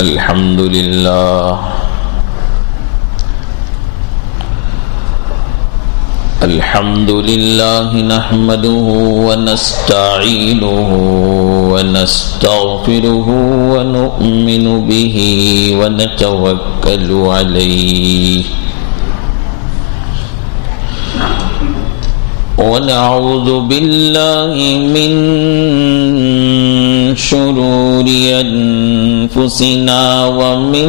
الحمد لله الحمد لله نحمده ونستعينه ونستغفره ونؤمن به ونتوكل عليه ونعوذ بالله من شرور أنفسنا ومن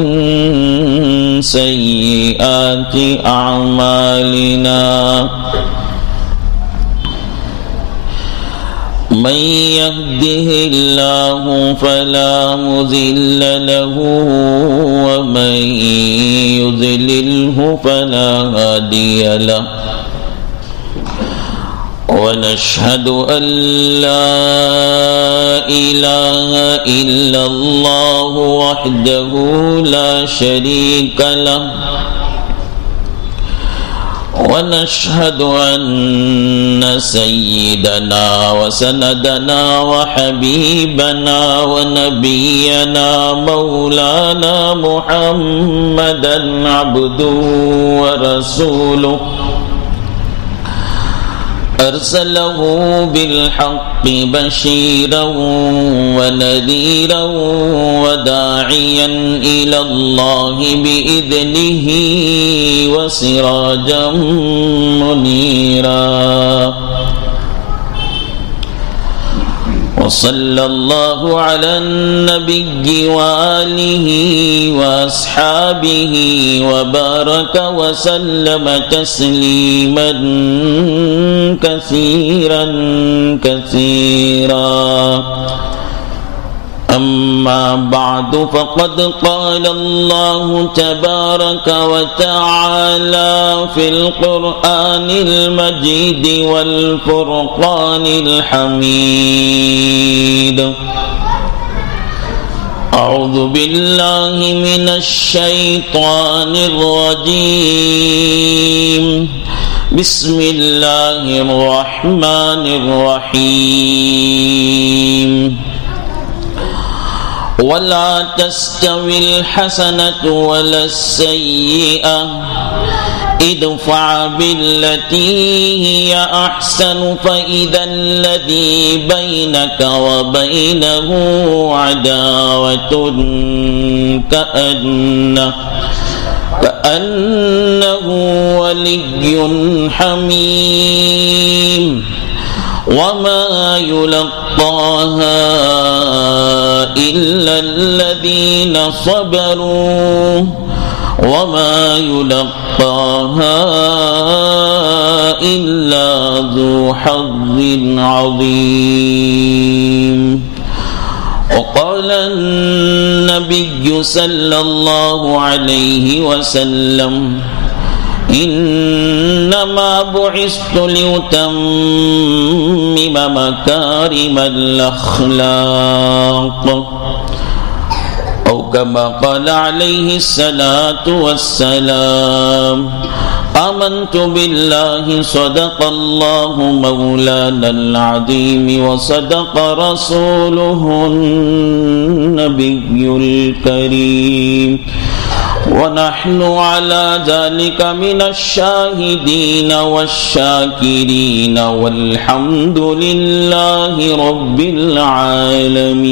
سيئات أعمالنا من يهده الله فلا مضل له ومن يضلله فلا هادي له ونشهد أن لا إله إلا الله وحده لا شريك له ونشهد أن سيدنا وسندنا وحبيبنا ونبينا مولانا محمدا عبده ورسوله أرسله بالحق بشيرا ونذيرا وداعيا إلى الله بإذنه وسراجا منيرا وصلى الله على النبي وآله وأصحابه وبارك وسلم تسليما كثيرا كثيرا أما بعد فقد قال الله تبارك وتعالى في القرآن المجيد والفرقان الحميد أعوذ بالله من الشيطان الرجيم بسم الله الرحمن الرحيم ولا تستوي الحسنة ولا السيئة ادفع بالتي هي أحسن فإذا الذي بينك وبينه عداوة كأنه ولي حميم وما يلقاها إلا الذين صبروا وما يلقاها إلا ذو حظ عظيم وقال النبي صلى الله عليه وسلم إنما بعثت لأتمم مكارم الأخلاق أو كما قال عليه الصلاة والسلام آمنت بالله صدق الله مولانا العظيم وصدق رسوله النبي الكريم ونحن على ذلك من الشاهدين والشاكرين والحمد لله رب العالمين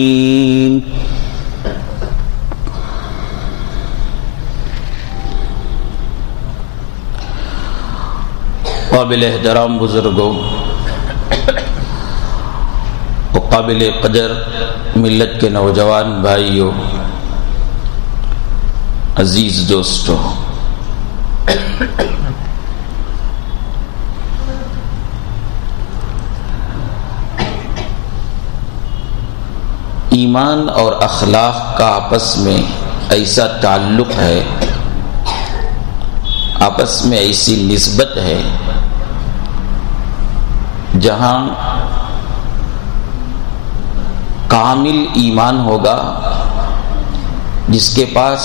قابل احترام بزرگوں قابل قدر ملت کے نوجوان بھائیوں عزیز دوستو ایمان اور اخلاق کا آپس میں ایسا تعلق ہے، آپس میں ایسی نسبت ہے جہاں کامل ایمان ہوگا، جس کے پاس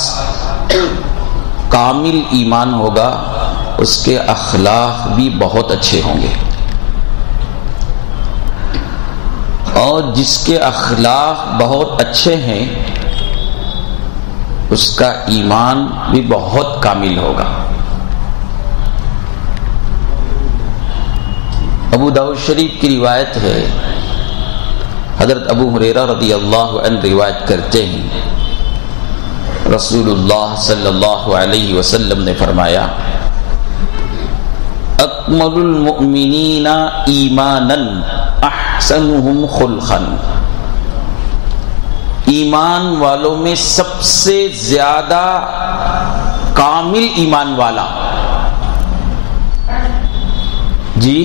کامل ایمان ہوگا اس کے اخلاق بھی بہت اچھے ہوں گے، اور جس کے اخلاق بہت اچھے ہیں اس کا ایمان بھی بہت کامل ہوگا۔ ابو داؤد شریف کی روایت ہے، حضرت ابو ہریرہ رضی اللہ عنہ روایت کرتے ہیں، رسول اللہ صلی اللہ علیہ وسلم نے فرمایا، اکمل المؤمنین ایمانا احسنهم خلقا، ایمان والوں میں سب سے زیادہ کامل ایمان والا، جی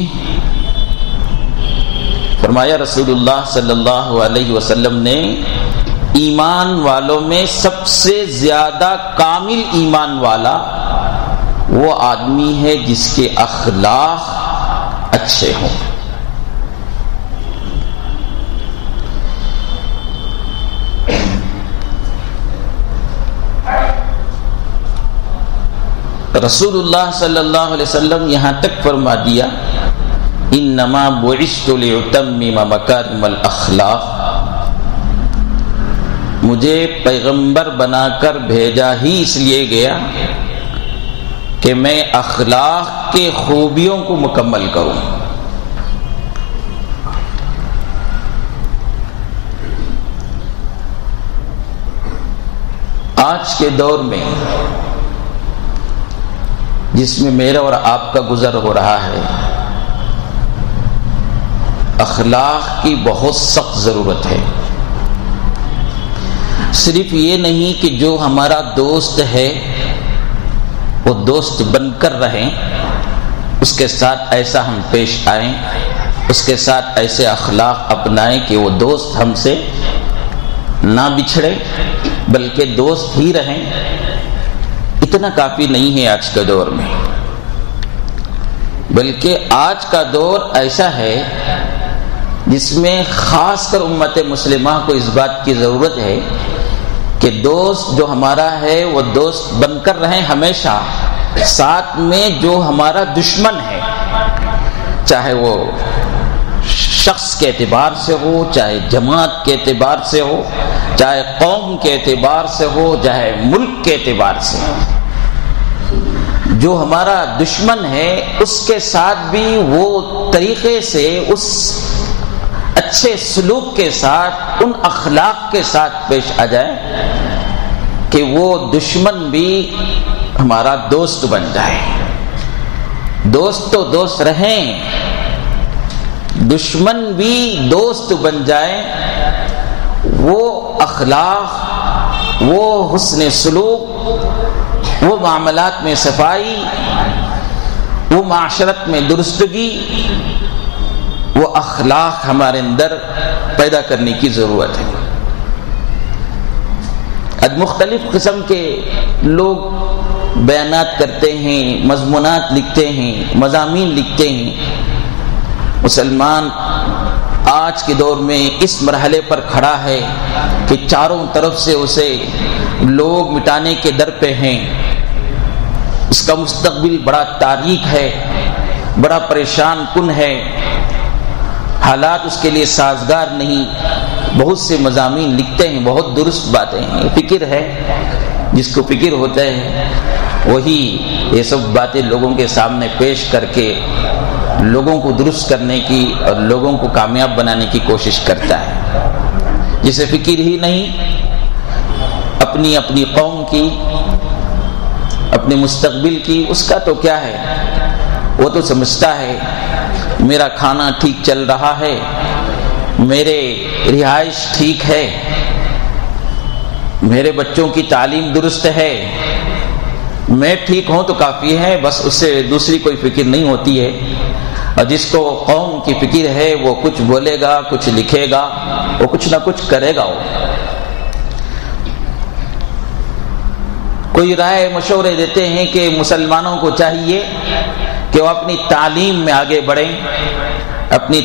فرمایا رسول اللہ صلی اللہ علیہ وسلم نے، ایمان والوں میں سب سے زیادہ کامل ایمان والا وہ آدمی ہے جس کے اخلاق اچھے ہوں۔ رسول اللہ صلی اللہ علیہ وسلم یہاں تک فرما دیا، انما بعثت لاتمم مکارم الاخلاق، مجھے پیغمبر بنا کر بھیجا ہی اس لیے گیا کہ میں اخلاق کے خوبیوں کو مکمل کروں۔ آج کے دور میں جس میں میرا اور آپ کا گزر ہو رہا ہے، اخلاق کی بہت سخت ضرورت ہے۔ صرف یہ نہیں کہ جو ہمارا دوست ہے وہ دوست بن کر رہیں، اس کے ساتھ ایسا ہم پیش آئیں، اس کے ساتھ ایسے اخلاق اپنائیں کہ وہ دوست ہم سے نہ بچھڑے بلکہ دوست ہی رہیں، اتنا کافی نہیں ہے آج کے دور میں۔ بلکہ آج کا دور ایسا ہے جس میں خاص کر امت مسلمہ کو اس بات کی ضرورت ہے کہ دوست جو ہمارا ہے وہ دوست بن کر رہیں ہمیشہ، ساتھ میں جو ہمارا دشمن ہے، چاہے وہ شخص کے اعتبار سے ہو، چاہے جماعت کے اعتبار سے ہو، چاہے قوم کے اعتبار سے ہو، چاہے ملک کے اعتبار سے ہو، جو ہمارا دشمن ہے اس کے ساتھ بھی وہ طریقے سے، اس اچھے سلوک کے ساتھ، ان اخلاق کے ساتھ پیش آ جائے کہ وہ دشمن بھی ہمارا دوست بن جائے۔ دوست تو دوست رہیں، دشمن بھی دوست بن جائے۔ وہ اخلاق، وہ حسن سلوک، وہ معاملات میں صفائی، وہ معاشرت میں درستگی، وہ اخلاق ہمارے اندر پیدا کرنے کی ضرورت ہے۔ آج مختلف قسم کے لوگ بیانات کرتے ہیں، مضمونات لکھتے ہیں، مضامین لکھتے ہیں۔ مسلمان آج کے دور میں اس مرحلے پر کھڑا ہے کہ چاروں طرف سے اسے لوگ مٹانے کے در پہ ہیں، اس کا مستقبل بڑا تاریک ہے، بڑا پریشان کن ہے، حالات اس کے لیے سازگار نہیں۔ بہت سے مضامین لکھتے ہیں، بہت درست باتیں ہیں، فکر ہے، جس کو فکر ہوتا ہے وہی یہ سب باتیں لوگوں کے سامنے پیش کر کے لوگوں کو درست کرنے کی اور لوگوں کو کامیاب بنانے کی کوشش کرتا ہے۔ جسے فکر ہی نہیں اپنی اپنی قوم کی، اپنے مستقبل کی، اس کا تو کیا ہے، وہ تو سمجھتا ہے میرا کھانا ٹھیک چل رہا ہے، میرے رہائش ٹھیک ہے، میرے بچوں کی تعلیم درست ہے، میں ٹھیک ہوں تو کافی ہے، بس اس سے دوسری کوئی فکر نہیں ہوتی ہے۔ اور جس کو قوم کی فکر ہے وہ کچھ بولے گا، کچھ لکھے گا، وہ کچھ نہ کچھ کرے گا۔ وہ کوئی رائے مشورے دیتے ہیں کہ مسلمانوں کو چاہیے کہ وہ اپنی تعلیم میں آگے بڑھیں، اپنی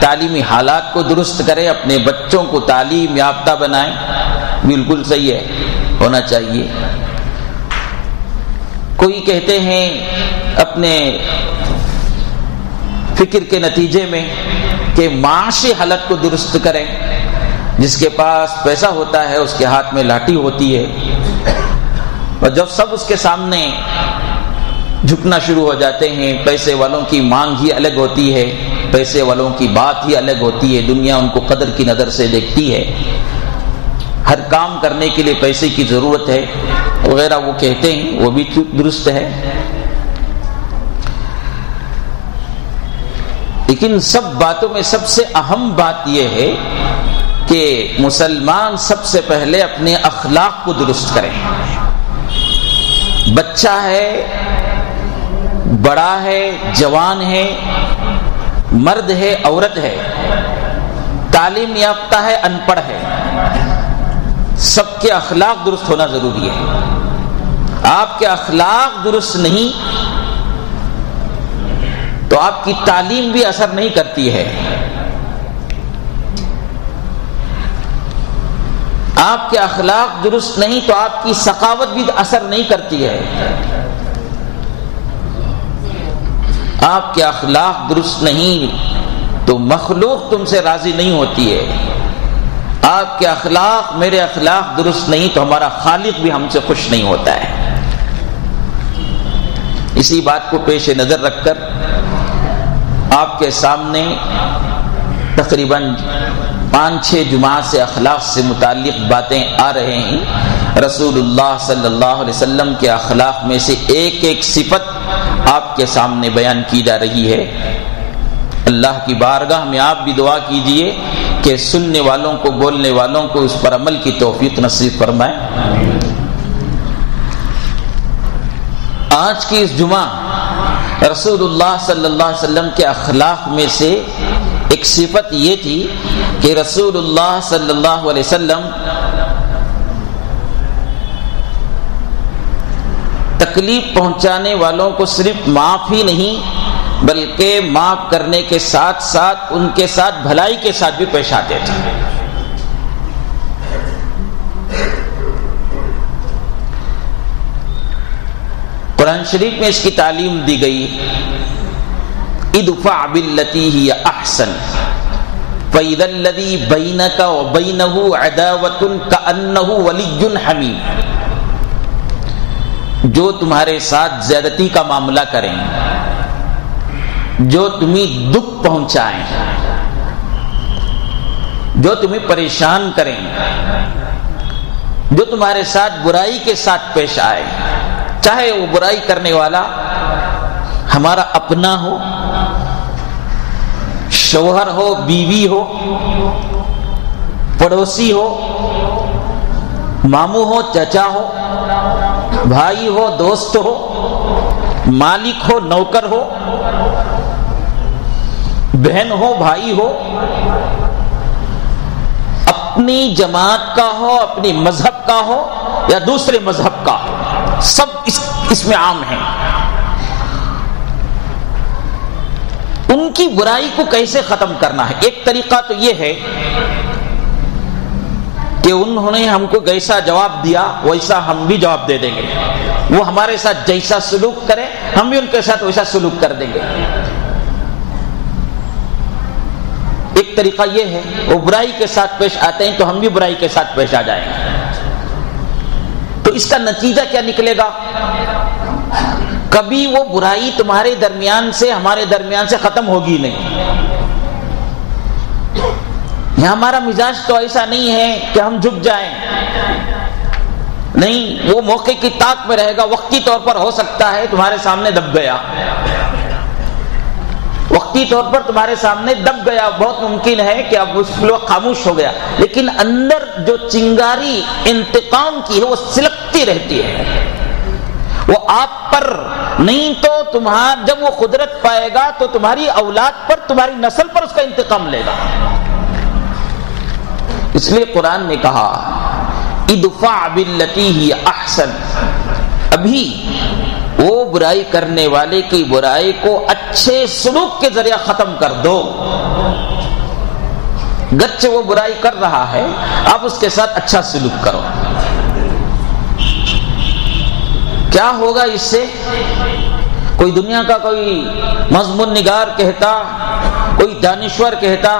تعلیمی حالات کو درست کریں، اپنے بچوں کو تعلیم یافتہ بنائیں۔ بالکل صحیح ہے، ہونا چاہیے۔ کوئی کہتے ہیں اپنے فکر کے نتیجے میں کہ معاشی حالت کو درست کریں، جس کے پاس پیسہ ہوتا ہے اس کے ہاتھ میں لاٹھی ہوتی ہے، اور جب سب اس کے سامنے جھکنا شروع ہو جاتے ہیں، پیسے والوں کی مانگ ہی الگ ہوتی ہے، پیسے والوں کی بات ہی الگ ہوتی ہے، دنیا ان کو قدر کی نظر سے دیکھتی ہے، ہر کام کرنے کے لیے پیسے کی ضرورت ہے وغیرہ وہ کہتے ہیں، وہ بھی درست ہے۔ لیکن سب باتوں میں سب سے اہم بات یہ ہے کہ مسلمان سب سے پہلے اپنے اخلاق کو درست کریں۔ بچہ ہے، بڑا ہے، جوان ہے، مرد ہے، عورت ہے، تعلیم یافتہ ہے، ان پڑھ ہے، سب کے اخلاق درست ہونا ضروری ہے۔ آپ کے اخلاق درست نہیں تو آپ کی تعلیم بھی اثر نہیں کرتی ہے، آپ کے اخلاق درست نہیں تو آپ کی سخاوت بھی اثر نہیں کرتی ہے، آپ کے اخلاق درست نہیں تو مخلوق تم سے راضی نہیں ہوتی ہے، آپ کے اخلاق میرے اخلاق درست نہیں تو ہمارا خالق بھی ہم سے خوش نہیں ہوتا ہے۔ اسی بات کو پیش نظر رکھ کر آپ کے سامنے تقریباً 5-6 جمعہ سے اخلاق سے متعلق باتیں آ رہے ہیں۔ رسول اللہ صلی اللہ علیہ وسلم کے اخلاق میں سے ایک ایک صفت آپ کے سامنے بیان کی جا رہی ہے۔ اللہ کی بارگاہ میں آپ بھی دعا کیجئے کہ سننے والوں کو، بولنے والوں کو اس پر عمل کی توفیق نصیب فرمائے۔ آج کی اس جمعہ رسول اللہ صلی اللہ علیہ وسلم کے اخلاق میں سے ایک صفت یہ تھی کہ رسول اللہ صلی اللہ علیہ وسلم تکلیف پہنچانے والوں کو صرف معاف ہی نہیں بلکہ معاف کرنے کے ساتھ ساتھ ان کے ساتھ بھلائی کے ساتھ بھی پیش آتے تھے۔ قرآن شریف میں اس کی تعلیم دی گئی، ادفع باللتی ہی احسن فاذا الذی بینک وبینہ عداوۃ کأنہ ولی حمیم۔ جو تمہارے ساتھ زیادتی کا معاملہ کریں، جو تمہیں دکھ پہنچائیں، جو تمہیں پریشان کریں، جو تمہارے ساتھ برائی کے ساتھ پیش آئے، چاہے وہ برائی کرنے والا ہمارا اپنا ہو، شوہر ہو، بیوی ہو، پڑوسی ہو، ماموں ہو، چچا ہو، بھائی ہو، دوست ہو، مالک ہو، نوکر ہو، بہن ہو، بھائی ہو، اپنی جماعت کا ہو، اپنی مذہب کا ہو یا دوسرے مذہب کا ہو، سب اس میں عام ہیں۔ ان کی برائی کو کیسے ختم کرنا ہے؟ ایک طریقہ تو یہ ہے کہ انہوں نے ہم کو جیسا جواب دیا ویسا ہم بھی جواب دے دیں گے، وہ ہمارے ساتھ جیسا سلوک کرے ہم بھی ان کے ساتھ ویسا سلوک کر دیں گے۔ ایک طریقہ یہ ہے وہ برائی کے ساتھ پیش آتے ہیں تو ہم بھی برائی کے ساتھ پیش آ جائیں گے۔ تو اس کا نتیجہ کیا نکلے گا؟ کبھی وہ برائی تمہارے درمیان سے ہمارے درمیان سے ختم ہوگی نہیں۔ ہمارا مزاج تو ایسا نہیں ہے کہ ہم جھک جائیں، نہیں، وہ موقع کی طاق میں رہے گا، وقتی طور پر ہو سکتا ہے تمہارے سامنے دب گیا، وقتی طور پر تمہارے سامنے دب گیا، بہت ممکن ہے کہ اب اس لوگ خاموش ہو گیا، لیکن اندر جو چنگاری انتقام کی ہے وہ سلگتی رہتی ہے، وہ آپ پر نہیں تو جب وہ قدرت پائے گا تو تمہاری اولاد پر، تمہاری نسل پر اس کا انتقام لے گا۔ اس لیے قرآن نے کہا ادفع باللتی ہی احسن، ابھی وہ برائی کرنے والے کی برائی کو اچھے سلوک کے ذریعے ختم کر دو۔ گرچہ وہ برائی کر رہا ہے آپ اس کے ساتھ اچھا سلوک کرو۔ کیا ہوگا اس سے؟ کوئی دنیا کا کوئی مضمون نگار کہتا، کوئی دانشور کہتا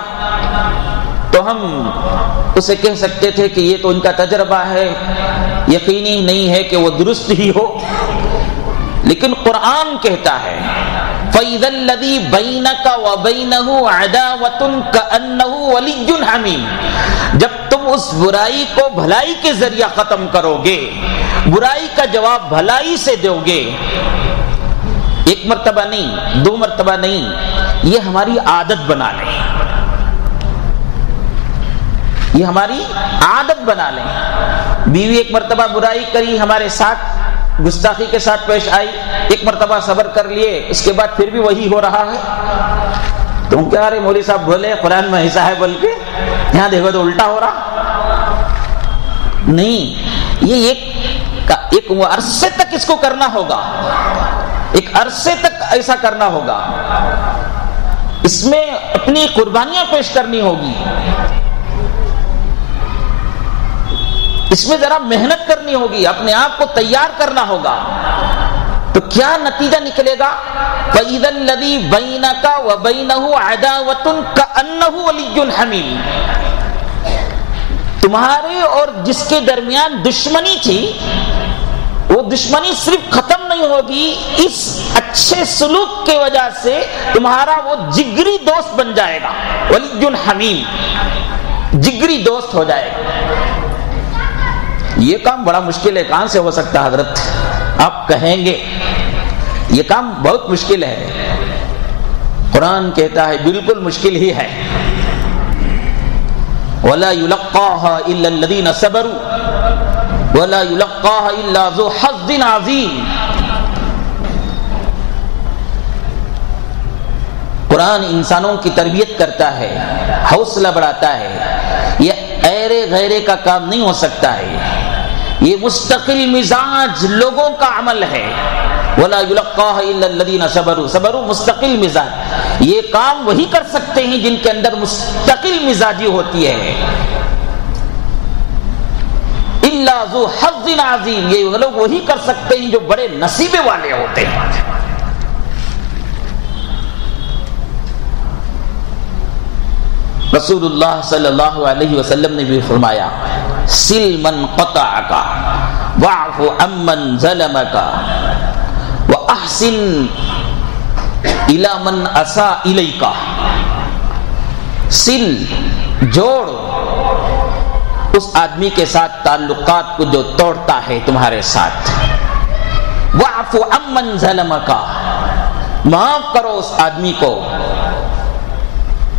تو ہم اسے کہہ سکتے تھے کہ یہ تو ان کا تجربہ ہے، یقینی نہیں ہے کہ وہ درست ہی ہو، لیکن قرآن کہتا ہے فَإِذَا الَّذِي بَيْنَكَ وَبَيْنَهُ عَدَاوَةٌ كَأَنَّهُ وَلِيٌّ حَمِيمٌ، جب تم اس برائی کو بھلائی کے ذریعہ ختم کرو گے، برائی کا جواب بھلائی سے دو گے، ایک مرتبہ نہیں، دو مرتبہ نہیں، یہ ہماری عادت بنا لیں، یہ ہماری عادت بنا لیں۔ بیوی ایک مرتبہ برائی کری، ہمارے ساتھ گستاخی کے ساتھ پیش آئی، ایک مرتبہ صبر کر لیے، اس کے بعد پھر بھی وہی ہو رہا ہے، تم کیا رہے مولوی صاحب بولے قرآن میں ایسا ہے بول کے یہاں دیکھو تو الٹا ہو رہا نہیں۔ یہ ایک عرصے تک اس کو کرنا ہوگا، ایک عرصے تک ایسا کرنا ہوگا، اس میں اپنی قربانیاں پیش کرنی ہوگی، اس میں ذرا محنت کرنی ہوگی، اپنے آپ کو تیار کرنا ہوگا، تو کیا نتیجہ نکلے گا؟ فَإِذَا الَّذِي بَيْنَكَ وَبَيْنَهُ عَدَاوَةٌ كَأَنَّهُ وَلِيٌّ حَمِيمٌ، تمہارے اور جس کے درمیان دشمنی تھی، وہ دشمنی صرف ختم نہیں ہوگی، اس اچھے سلوک کی وجہ سے تمہارا وہ جگری دوست بن جائے گا، وَلِيٌّ حَمِيمٌ، جگری دوست ہو جائے گا۔ یہ کام بڑا مشکل ہے، کہاں سے ہو سکتا حضرت؟ آپ کہیں گے یہ کام بہت مشکل ہے، قرآن کہتا ہے بالکل مشکل ہی ہے، وَلَا يُلَقَّاهَا إِلَّا الَّذِينَ صَبَرُوا وَلَا يُلَقَّاهَا إِلَّا ذُو حَظٍّ عَظِيمٍ۔ قرآن انسانوں کی تربیت کرتا ہے، حوصلہ بڑھاتا ہے، یہ ایرے غیرے کا کام نہیں ہو سکتا ہے، یہ مستقل مزاج لوگوں کا عمل ہے۔ وَلَا يُلَقَّاهَا إِلَّا الَّذِينَ صَبَرُوا، صبروا مستقل مزاج، یہ کام وہی کر سکتے ہیں جن کے اندر مستقل مزاجی ہوتی ہے۔ إِلَّا ذُو حَظٍّ عَظِيمٍ، یہ لوگ وہی کر سکتے ہیں جو بڑے نصیبے والے ہوتے ہیں۔ رسول اللہ صلی اللہ علیہ وسلم نے بھی فرمایا سل من قطعک واعف عمن ظلمک واحسن الی من اساء الیک، سل جوڑ اس آدمی کے ساتھ تعلقات کو جو توڑتا ہے تمہارے ساتھ، واعف عمن ظلمک، معاف کرو اس آدمی کو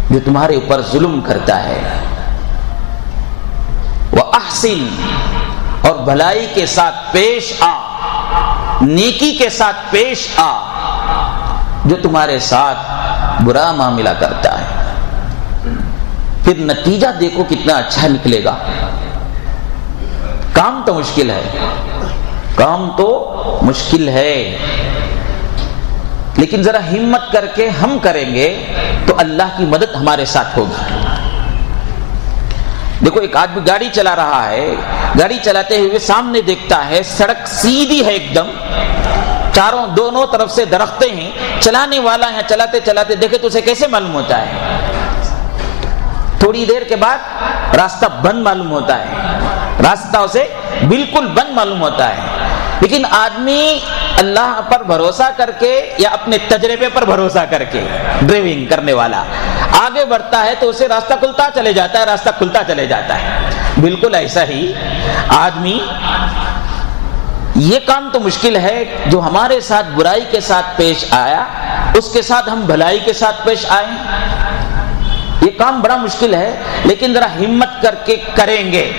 جو تمہارے اوپر ظلم کرتا ہے، وَأَحْسِن، اور بھلائی کے ساتھ پیش آ، نیکی کے ساتھ پیش آ جو تمہارے ساتھ برا معاملہ کرتا ہے، پھر نتیجہ دیکھو کتنا اچھا نکلے گا۔ کام تو مشکل ہے، کام تو مشکل ہے، لیکن ذرا ہمت کر کے ہم کریں گے تو اللہ کی مدد ہمارے ساتھ ہوگی۔ دیکھو ایک آدمی گاڑی چلا رہا ہے، گاڑی چلاتے ہوئے سامنے دیکھتا ہے سڑک سیدھی ہے ایک دم، چاروں دونوں طرف سے درختے ہیں، چلانے والا ہے چلاتے چلاتے دیکھے تو اسے کیسے معلوم ہوتا ہے؟ تھوڑی دیر کے بعد راستہ بند معلوم ہوتا ہے، راستہ اسے بالکل بند معلوم ہوتا ہے، لیکن آدمی اللہ پر بھروسہ کر کے یا اپنے تجربے پر بھروسہ کر کے ڈرائیونگ کرنے والا آگے بڑھتا ہے تو اسے راستہ کھلتا چلے جاتا ہے، راستہ کھلتا چلے جاتا ہے۔ بالکل ایسا ہی آدمی، یہ کام تو مشکل ہے جو ہمارے ساتھ برائی کے ساتھ پیش آیا اس کے ساتھ ہم بھلائی کے ساتھ پیش آئیں، یہ کام بڑا مشکل ہے، لیکن ذرا ہمت کر کے کریں گے،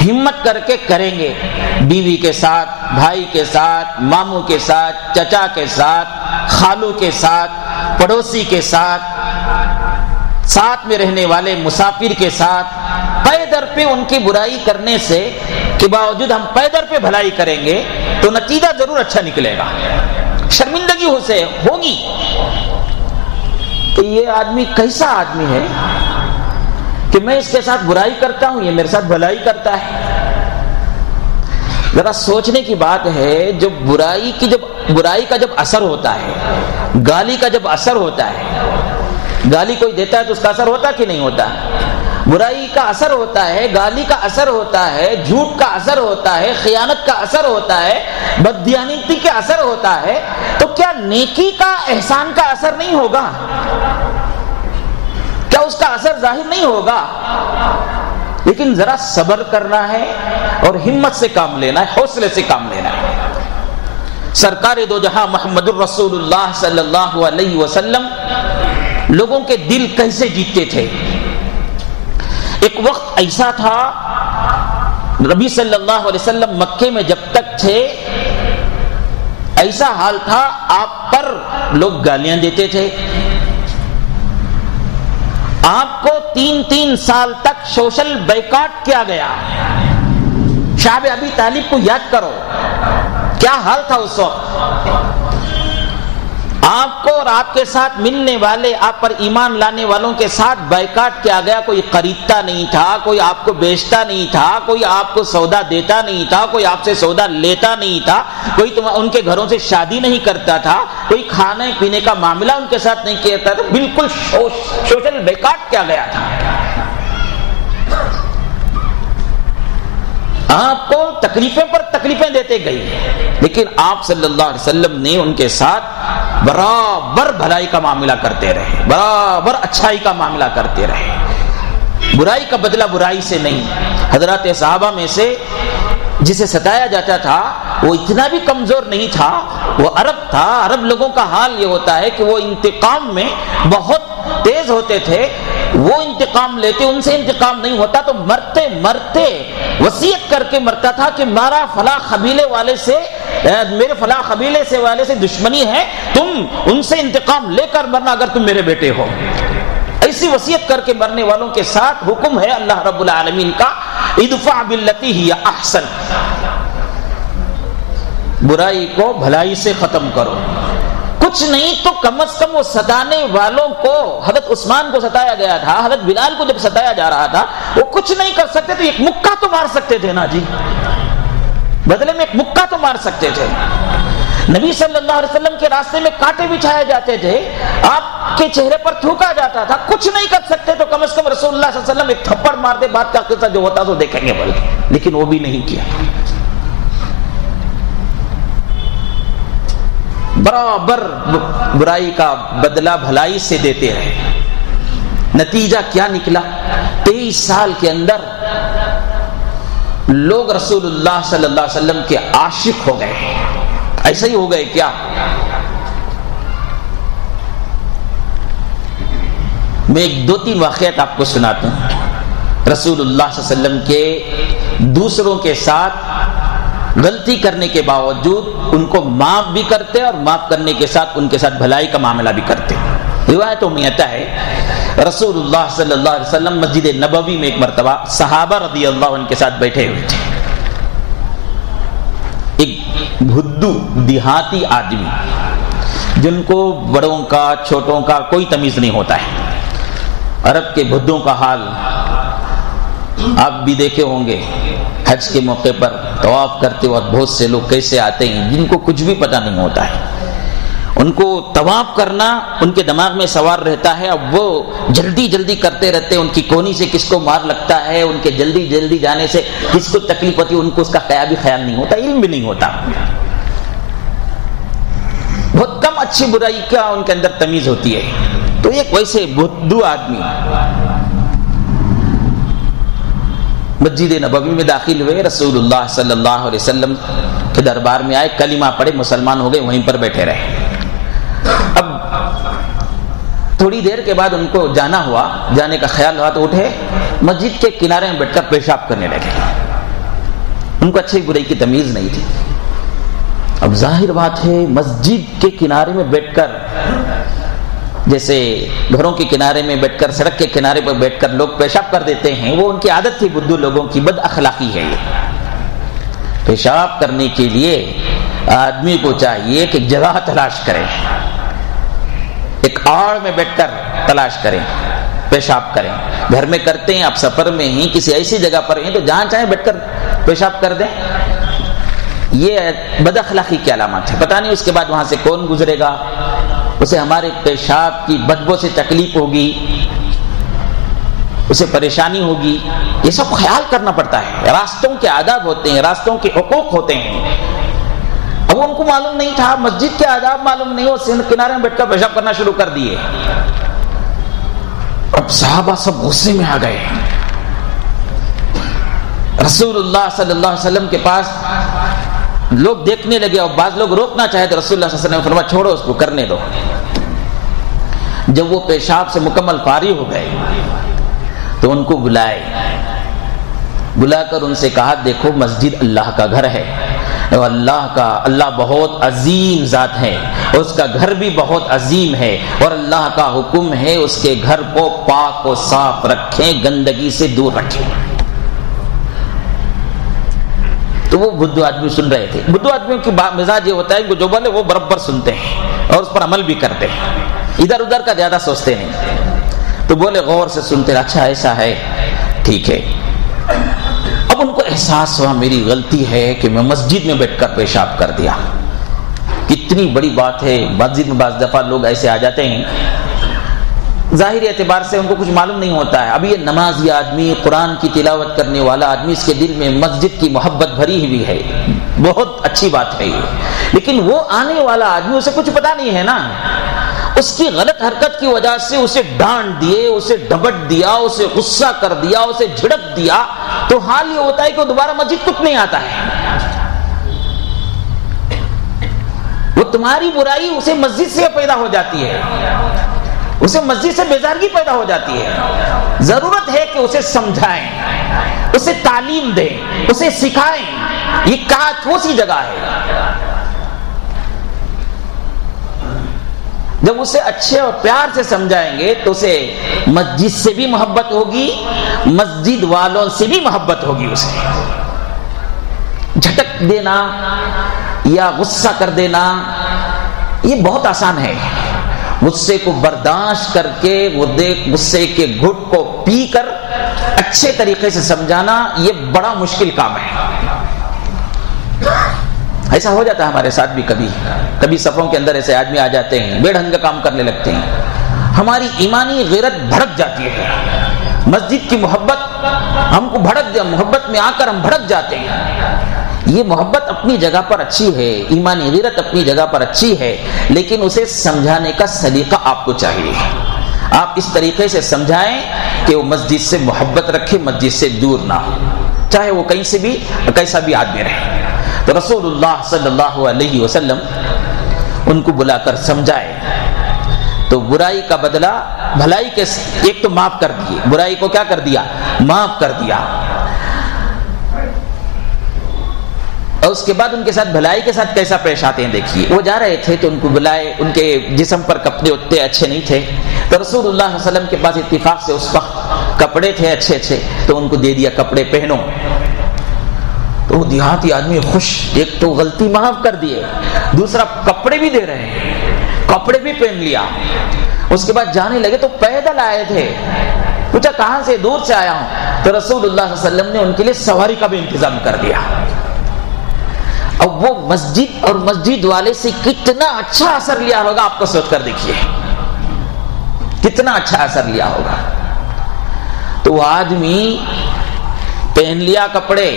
ہمت کر کے کریں گے، بیوی کے ساتھ، بھائی کے ساتھ، ماموں کے ساتھ، چچا کے ساتھ، خالو کے ساتھ، پڑوسی کے ساتھ، ساتھ میں رہنے والے مسافر کے ساتھ، پے در پہ ان کی برائی کرنے سے کے باوجود ہم پے در پہ بھلائی کریں گے تو نتیجہ ضرور اچھا نکلے گا۔ شرمندگی ہو سے ہوگی کہ یہ آدمی کیسا آدمی ہے کہ میں اس کے ساتھ برائی کرتا ہوں، یہ میرے ساتھ بھلائی کرتا ہے۔ ذرا سوچنے کی بات ہے، جب برائی کا جب اثر ہوتا ہے، گالی کا جب اثر ہوتا ہے، گالی کوئی دیتا ہے تو اس کا اثر ہوتا کہ نہیں ہوتا؟ برائی کا اثر ہوتا ہے، گالی کا اثر ہوتا ہے، جھوٹ کا اثر ہوتا ہے، خیانت کا اثر ہوتا ہے، بددیانتی کا اثر ہوتا ہے، تو کیا نیکی کا، احسان کا اثر نہیں ہوگا؟ کیا اس کا اثر ظاہر نہیں ہوگا؟ لیکن ذرا صبر کرنا ہے اور ہمت سے کام لینا ہے، حوصلے سے کام لینا ہے۔ سرکار دو جہاں محمد الرسول اللہ صلی اللہ علیہ وسلم لوگوں کے دل کیسے جیتتے تھے؟ ایک وقت ایسا تھا، نبی صلی اللہ علیہ وسلم مکے میں جب تک تھے ایسا حال تھا، آپ پر لوگ گالیاں دیتے تھے، آپ کو 3 سال تک سوشل بائیکاٹ کیا گیا۔ شعب ابی طالب کو یاد کرو، کیا حال تھا اس وقت۔ آپ کو اور آپ کے ساتھ ملنے والے، آپ پر ایمان لانے والوں کے ساتھ بائیکاٹ کیا گیا۔ کوئی خریدتا نہیں تھا، کوئی آپ کو بیچتا نہیں تھا، کوئی آپ کو سودا دیتا نہیں تھا، کوئی آپ سے سودا لیتا نہیں تھا، کوئی ان کے گھروں سے شادی نہیں کرتا تھا، کوئی کھانے پینے کا معاملہ ان کے ساتھ نہیں کیا تھا، بالکل سوشل بائیکاٹ کیا گیا تھا۔ آپ کو تکلیفیں پر تکلیفیں دیتے گئی، لیکن آپ صلی اللہ علیہ وسلم نے ان کے ساتھ برابر بھلائی کا معاملہ کرتے رہے، برابر اچھائی کا معاملہ کرتے رہے، برائی کا بدلہ برائی سے نہیں۔ حضرات صحابہ میں سے جسے ستایا جاتا تھا وہ اتنا بھی کمزور نہیں تھا، وہ عرب تھا۔ عرب لوگوں کا حال یہ ہوتا ہے کہ وہ انتقام میں بہت تیز ہوتے تھے، وہ انتقام لیتے، ان سے انتقام نہیں ہوتا تو مرتے مرتے وصیت کر کے مرتا تھا کہ میرا فلاں قبیلے والے سے، میرے فلاں قبیلے سے والے سے دشمنی ہے، تم ان سے انتقام لے کر مرنا اگر تم میرے بیٹے ہو۔ ایسی وصیت کر کے مرنے والوں کے ساتھ حکم ہے اللہ رب العالمین کا، ادفع باللتی ہی احسن، برائی کو بھلائی سے ختم کرو۔ کچھ نہیں تو کم از کم وہ ستانے والوں کو، حضرت عثمان کو ستایا گیا تھا، حضرت بلال کو جب ستایا جا رہا تھا، وہ کچھ نہیں کر سکتے تو ایک مکہ تو مار سکتے تھے نا جی، بدلے میں ایک مکہ تو مار سکتے تھے۔ نبی صلی اللہ علیہ وسلم کے راستے میں کانٹے بچھائے جاتے تھے، آپ کے چہرے پر تھوکا جاتا تھا، کچھ نہیں کر سکتے تو کم از کم رسول اللہ صلی اللہ علیہ وسلم ایک تھپڑ مارتے، بات کا قصہ جو ہوتا تو دیکھیں گے بلکہ، لیکن وہ بھی نہیں کیا۔ برابر برائی کا بدلہ بھلائی سے دیتے رہے۔ نتیجہ کیا نکلا؟ 23 سال کے اندر لوگ رسول اللہ صلی اللہ علیہ وسلم کے عاشق ہو گئے۔ ایسا ہی ہو گئے کیا؟ میں ایک 2-3 واقعات آپ کو سناتا ہوں۔ رسول اللہ صلی اللہ علیہ وسلم کے دوسروں کے ساتھ غلطی کرنے کے باوجود ان کو معاف بھی کرتے اور معاف کرنے کے ساتھ ان کے ساتھ بھلائی کا معاملہ بھی کرتے۔ روایتوں میں آتا ہے رسول اللہ صلی اللہ علیہ وسلم مسجد نبوی میں ایک مرتبہ صحابہ رضی اللہ عنہ کے ساتھ بیٹھے ہوئے تھے۔ ایک بھدو دیہاتی آدمی جن کو بڑوں کا چھوٹوں کا کوئی تمیز نہیں ہوتا ہے۔ عرب کے بھدوں کا حال آپ بھی دیکھے ہوں گے، حج کے موقع پر طواف کرتے وقت بہت سے لوگ کیسے آتے ہیں جن کو کچھ بھی پتہ نہیں ہوتا ہے، ان کو طواف کرنا ان کے دماغ میں سوار رہتا ہے، اب وہ جلدی جلدی کرتے رہتے ہیں، ان کی کونی سے کس کو مار لگتا ہے، ان کے جلدی جلدی جانے سے کس کو تکلیف ہوتی ہے، ان کو اس کا خیال نہیں ہوتا، علم بھی نہیں ہوتا، بہت کم اچھی برائی کا ان کے اندر تمیز ہوتی ہے۔ تو ایک ویسے بدھو آدمی مسجد نبوی میں داخل ہوئے، رسول اللہ صلی اللہ علیہ وسلم کے دربار میں آئے، کلمہ پڑھے، مسلمان ہو گئے، وہیں پر بیٹھے رہے۔ اب تھوڑی دیر کے بعد ان کو جانا ہوا، جانے کا خیال ہوا تو اٹھے، مسجد کے کنارے میں بیٹھ کر پیشاب کرنے لگے۔ ان کو اچھی برائی کی تمیز نہیں تھی۔ اب ظاہر بات ہے مسجد کے کنارے میں بیٹھ کر، جیسے گھروں کے کنارے میں بیٹھ کر، سڑک کے کنارے پر بیٹھ کر لوگ پیشاب کر دیتے ہیں، وہ ان کی عادت تھی، بدھو لوگوں کی بد اخلاقی ہے یہ۔ پیشاب کرنے کے لیے آدمی کو چاہیے کہ جگہ تلاش کرے، ایک آڑ میں بیٹھ کر تلاش کریں، پیشاب کریں۔ گھر میں کرتے ہیں، آپ سفر میں ہی کسی ایسی جگہ پر ہیں تو جہاں چاہیں بیٹھ کر پیشاب کر دیں، یہ بد اخلاقی کی علامت ہے۔ پتہ نہیں اس کے بعد وہاں سے کون گزرے گا، اسے ہمارے پیشاب کی بدبو سے تکلیف ہوگی، اسے پریشانی ہوگی، یہ سب خیال کرنا پڑتا ہے. راستوں کے آداب ہوتے ہیں، راستوں کے حقوق ہوتے ہیں. اب ان کو معلوم نہیں تھا، مسجد کے آداب معلوم نہیں، وہ کنارے میں بیٹھ کر پیشاب کرنا شروع کر دیے. اب صحابہ سب غصے میں آ گئے. رسول اللہ صلی اللہ علیہ وسلم کے پاس لوگ دیکھنے لگے اور بعض لوگ روکنا چاہے تو رسول اللہ صلی اللہ علیہ وسلم نے فرمایا چھوڑو اس کو، کرنے دو. جب وہ پیشاب سے مکمل فارغ ہو گئے تو ان کو بلا کر ان سے کہا دیکھو مسجد اللہ کا گھر ہے، اور اللہ بہت عظیم ذات ہے، اس کا گھر بھی بہت عظیم ہے، اور اللہ کا حکم ہے اس کے گھر کو پاک و صاف رکھیں، گندگی سے دور رکھیں. تو وہ بدھو آدمی سن رہے تھے. بدھو آدمیوں کی مزاج یہ ہوتا ہے کہ جو بولے وہ برابر سنتے ہیں اور اس پر عمل بھی کرتے ہیں، ادھر ادھر کا زیادہ سوچتے نہیں. تو بولے غور سے سنتے، اچھا ایسا ہے، ٹھیک ہے. اب ان کو احساس ہوا میری غلطی ہے کہ میں مسجد میں بیٹھ کر پیشاب کر دیا. کتنی بڑی بات ہے. مسجد میں بعض دفعہ لوگ ایسے آ جاتے ہیں، ظاہری اعتبار سے ان کو کچھ معلوم نہیں ہوتا ہے. ابھی یہ نمازی آدمی، قرآن کی تلاوت کرنے والا آدمی، اس کے دل میں مسجد کی محبت بھری ہوئی ہے، بہت اچھی بات ہے یہ. لیکن وہ آنے والا آدمی، اسے کچھ پتا نہیں ہے نا، اس کی غلط حرکت کی وجہ سے اسے ڈانٹ دیے، اسے ڈبٹ دیا، اسے غصہ کر دیا، اسے جھڑک دیا، تو حال یہ ہوتا ہے کہ وہ دوبارہ مسجد کچھ نہیں آتا ہے. وہ تمہاری برائی اسے مسجد سے پیدا ہو جاتی ہے، اسے مسجد سے بیزارگی پیدا ہو جاتی ہے. ضرورت ہے کہ اسے سمجھائیں، اسے تعلیم دیں، اسے سکھائیں. یہ کھوسی جگہ ہے. جب اسے اچھے اور پیار سے سمجھائیں گے تو اسے مسجد سے بھی محبت ہوگی، مسجد والوں سے بھی محبت ہوگی. اسے جھٹک دینا یا غصہ کر دینا یہ بہت آسان ہے. غصے کو برداشت کر کے غصے کے گھٹ کو پی کر اچھے طریقے سے سمجھانا یہ بڑا مشکل کام ہے. ایسا ہو جاتا ہے ہمارے ساتھ بھی. کبھی صفوں کے اندر ایسے آدمی آ جاتے ہیں، بے ڈھنگ کا کام کرنے لگتے ہیں، ہماری ایمانی غیرت بھڑک جاتی ہے. مسجد کی محبت ہم کو بھڑک دیا، محبت میں آ کر ہم بھڑک جاتے ہیں. یہ محبت اپنی جگہ پر اچھی ہے، ایمانی غیرت اپنی جگہ پر اچھی ہے، لیکن اسے سمجھانے کا سلیقہ آپ کو چاہیے. آپ اس طریقے سے سمجھائیں کہ وہ مسجد سے محبت رکھے، مسجد سے دور نہ ہو، چاہے وہ کہیں سے بھی کیسا بھی آدمی رہے. تو رسول اللہ صلی اللہ علیہ وسلم ان کو بلا کر سمجھائے تو برائی کا بدلہ بھلائی کے، ایک تو معاف کر دیے، برائی کو کیا کر دیا؟ معاف کر دیا. اور اس کے بعد ان کے ساتھ بھلائی کے ساتھ کیسا پیش آتے ہیں دیکھیے. وہ جا رہے تھے تو ان کو بلائے، ان کے جسم پر کپڑے اتنے اچھے نہیں تھے، تو رسول اللہ صلی اللہ علیہ وسلم کے پاس اتفاق سے اس وقت کپڑے تھے اچھے اچھے، تو ان کو دے دیا کپڑے پہنو. تو وہ دیہاتی آدمی خوش، ایک تو غلطی معاف کر دیے، دوسرا کپڑے بھی دے رہے ہیں، کپڑے بھی پہن لیا. اس کے بعد جانے لگے تو پیدل آئے تھے. پوچھا کہاں سے؟ دور سے آیا ہوں. تو رسول اللہ صلی اللہ علیہ وسلم نے ان کے لیے سواری کا بھی انتظام کر دیا. اب وہ مسجد اور مسجد والے سے کتنا اچھا اثر لیا ہوگا، آپ کو سوچ کر دیکھیے کتنا اچھا اثر لیا ہوگا. تو وہ آدمی پہن لیا کپڑے،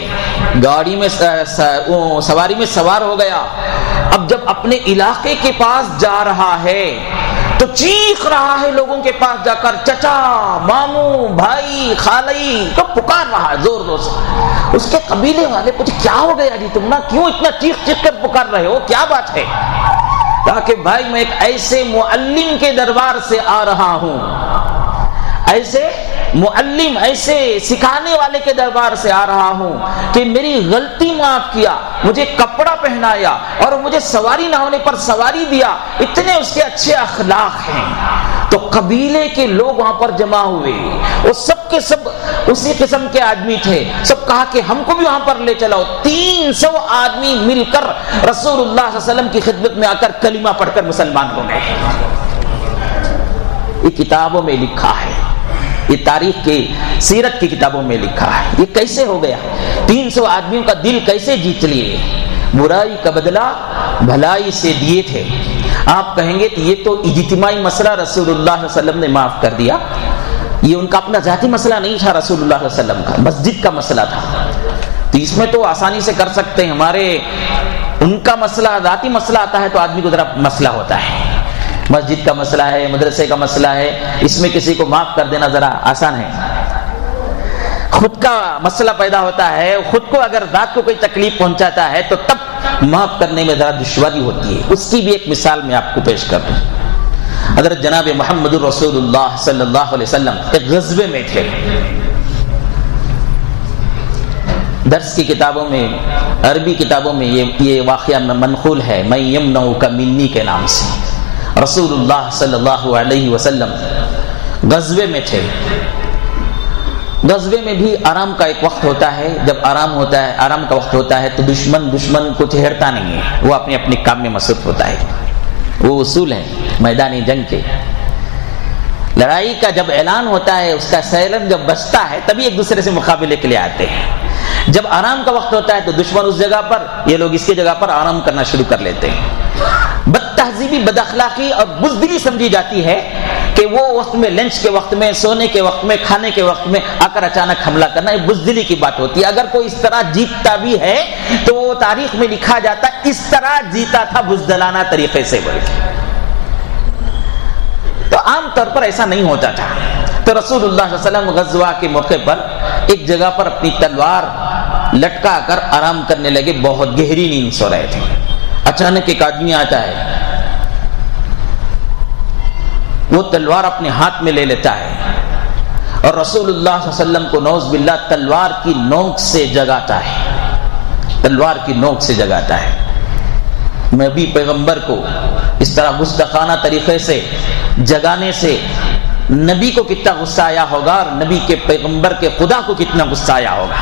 گاڑی میں سواری میں سوار ہو گیا. اب جب اپنے علاقے کے پاس جا رہا ہے تو چیخ رہا ہے لوگوں کے پاس جا کر، چچا، ماموں، بھائی، خالی، تو پکار رہا ہے زور زور سے. اس کے قبیلے والے پوچھے کیا ہو گیا جی، تم نا کیوں اتنا چیخ چیخ کر پکار رہے ہو، کیا بات ہے؟ کہا کہ بھائی میں ایک ایسے معلم کے دربار سے آ رہا ہوں، ایسے معلم، ایسے سکھانے والے کے دربار سے آ رہا ہوں کہ میری غلطی معاف کیا، مجھے کپڑا پہنایا اور مجھے سواری نہ ہونے پر سواری دیا. اتنے اس کے اچھے اخلاق ہیں. تو قبیلے کے لوگ وہاں پر جمع ہوئے، وہ سب کے سب اسی قسم کے آدمی تھے. سب کہا کہ ہم کو بھی وہاں پر لے چلاؤ. 300 آدمی مل کر رسول اللہ صلی اللہ علیہ وسلم کی خدمت میں آ کر کلمہ پڑھ کر مسلمان ہو گئے. یہ کتابوں میں لکھا ہے، یہ تاریخ کی سیرت کی کتابوں میں لکھا ہے. یہ کیسے ہو گیا؟ 300 آدمیوں کا دل کیسے جیت لیے؟ برائی کا بدلہ بھلائی سے دیے تھے. آپ کہیں گے کہ یہ تو اجتماعی مسئلہ رسول اللہ صلی اللہ علیہ وسلم نے معاف کر دیا. یہ ان کا اپنا ذاتی مسئلہ نہیں تھا، رسول اللہ صلی اللہ علیہ وسلم کا مسجد کا مسئلہ تھا، تو اس میں تو آسانی سے کر سکتے ہیں۔ ان کا مسئلہ ذاتی مسئلہ آتا ہے تو آدمی کو ذرا مسئلہ ہوتا ہے، مسجد کا مسئلہ ہے، مدرسے کا مسئلہ ہے، اس میں کسی کو معاف کر دینا ذرا آسان ہے۔ خود کا مسئلہ پیدا ہوتا ہے، خود کو اگر ذات کو کوئی تکلیف پہنچاتا ہے تو تب معاف کرنے میں ذرا دشواری ہوتی ہے۔ اس کی بھی ایک مثال میں آپ کو پیش کر دوں۔ حضرت جناب محمد رسول اللہ صلی اللہ علیہ وسلم ایک غزوے میں تھے۔ درس کی کتابوں میں، عربی کتابوں میں یہ واقعہ منقول ہے، من یمنعک منی کے نام سے۔ رسول اللہ صلی اللہ علیہ وسلم غزوے میں تھے۔ غزوے میں بھی آرام کا ایک وقت ہوتا ہے، جب آرام کا وقت ہوتا ہے تو دشمن کو ٹھہرتا نہیں ہے، وہ اپنے اپنے کام میں مصروف ہوتا ہے۔ وہ اصول ہیں میدانی جنگ کے۔ لڑائی کا جب اعلان ہوتا ہے، اس کا سیلن جب بجتا ہے، تبھی ایک دوسرے سے مقابلے کے لیے آتے ہیں۔ جب آرام کا وقت ہوتا ہے تو دشمن اس جگہ پر، یہ لوگ اس کی جگہ پر آرام کرنا شروع کر لیتے ہیں۔ بد تہذیبی، بد اخلاقی اور بزدلی سمجھی جاتی ہے کہ وہ وقت میں، لنچ کے وقت میں، سونے کے وقت میں، کھانے کے وقت میں آ کر اچانک حملہ کرنا، یہ بزدلی کی بات ہوتی ہے۔ اگر کوئی اس طرح جیتتا بھی ہے تو وہ تاریخ میں لکھا جاتا ہے اس طرح جیتا تھا، بزدلانہ طریقے سے۔ تو عام طور پر ایسا نہیں ہوتا تھا۔ تو رسول اللہ صلی اللہ علیہ وسلم غزوہ کے موقع پر ایک جگہ پر اپنی تلوار لٹکا کر آرام کرنے لگے، بہت گہری نیند سو رہے تھے۔ اچانک ایک آدمی آتا ہے، وہ تلوار اپنے ہاتھ میں لے لیتا ہے اور رسول اللہ صلی اللہ علیہ وسلم کو نعوذ باللہ تلوار کی نوک سے جگاتا ہے، تلوار کی نوک سے جگاتا ہے۔ میں بھی پیغمبر کو اس طرح گستاخانہ طریقے سے جگانے سے نبی کو کتنا غصہ آیا ہوگا اور نبی کے پیغمبر کے خدا کو کتنا غصہ آیا ہوگا۔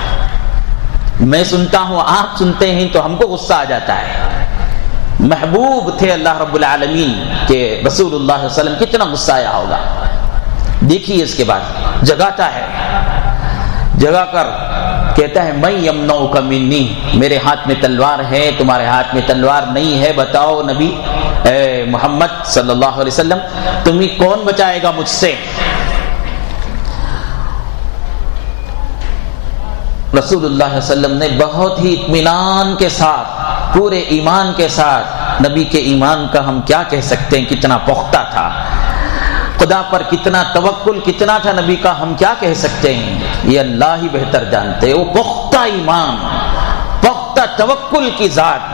میں سنتا ہوں، آپ سنتے ہیں تو ہم کو غصہ آ جاتا ہے۔ محبوب تھے اللہ رب العالمین کے رسول اللہ صلی اللہ علیہ وسلم، کتنا غصہ آیا ہوگا۔ دیکھیے اس کے بعد جگاتا ہے، جگا کر کہتا ہے من یمنعک منی، میرے ہاتھ میں تلوار ہے، تمہارے ہاتھ میں تلوار نہیں ہے، بتاؤ نبی اے محمد صلی اللہ علیہ وسلم، تمہیں کون بچائے گا مجھ سے؟ رسول اللہ صلی اللہ علیہ وسلم نے بہت ہی اطمینان کے ساتھ، پورے ایمان کے ساتھ، نبی کے ایمان کا ہم کیا کہہ سکتے ہیں، کتنا پختہ تھا، خدا پر کتنا توکل کتنا تھا نبی کا، ہم کیا کہہ سکتے ہیں، یہ اللہ ہی بہتر جانتے۔ وہ پختہ ایمان، پختہ توکل کی ذات،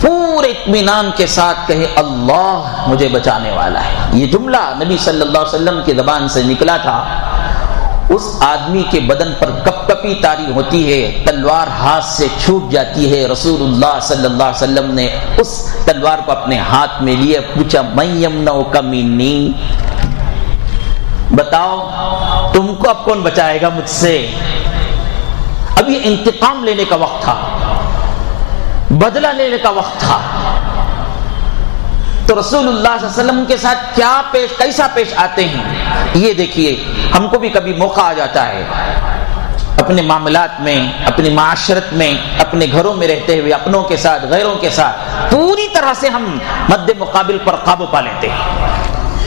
پورے اطمینان کے ساتھ کہے اللہ مجھے بچانے والا ہے۔ یہ جملہ نبی صلی اللہ علیہ وسلم کی زبان سے نکلا تھا، اس آدمی کے بدن پر کپ کپی طاری ہوتی ہے، تلوار ہاتھ سے چھوٹ جاتی ہے۔ رسول اللہ صلی اللہ علیہ وسلم نے اس تلوار کو اپنے ہاتھ میں لیے، پوچھا من یمنعک منی، بتاؤ تم کو اب کون بچائے گا مجھ سے؟ اب یہ انتقام لینے کا وقت تھا، بدلہ لینے کا وقت تھا۔ تو رسول اللہ صلی اللہ علیہ وسلم کے ساتھ کیسا پیش آتے ہیں، یہ دیکھیے۔ ہم کو بھی کبھی موقع آ جاتا ہے اپنے معاملات میں، اپنی معاشرت میں، اپنے گھروں میں رہتے ہوئے اپنوں کے ساتھ، غیروں کے ساتھ پوری طرح سے ہم مد مقابل پر قابو پا لیتے ہیں۔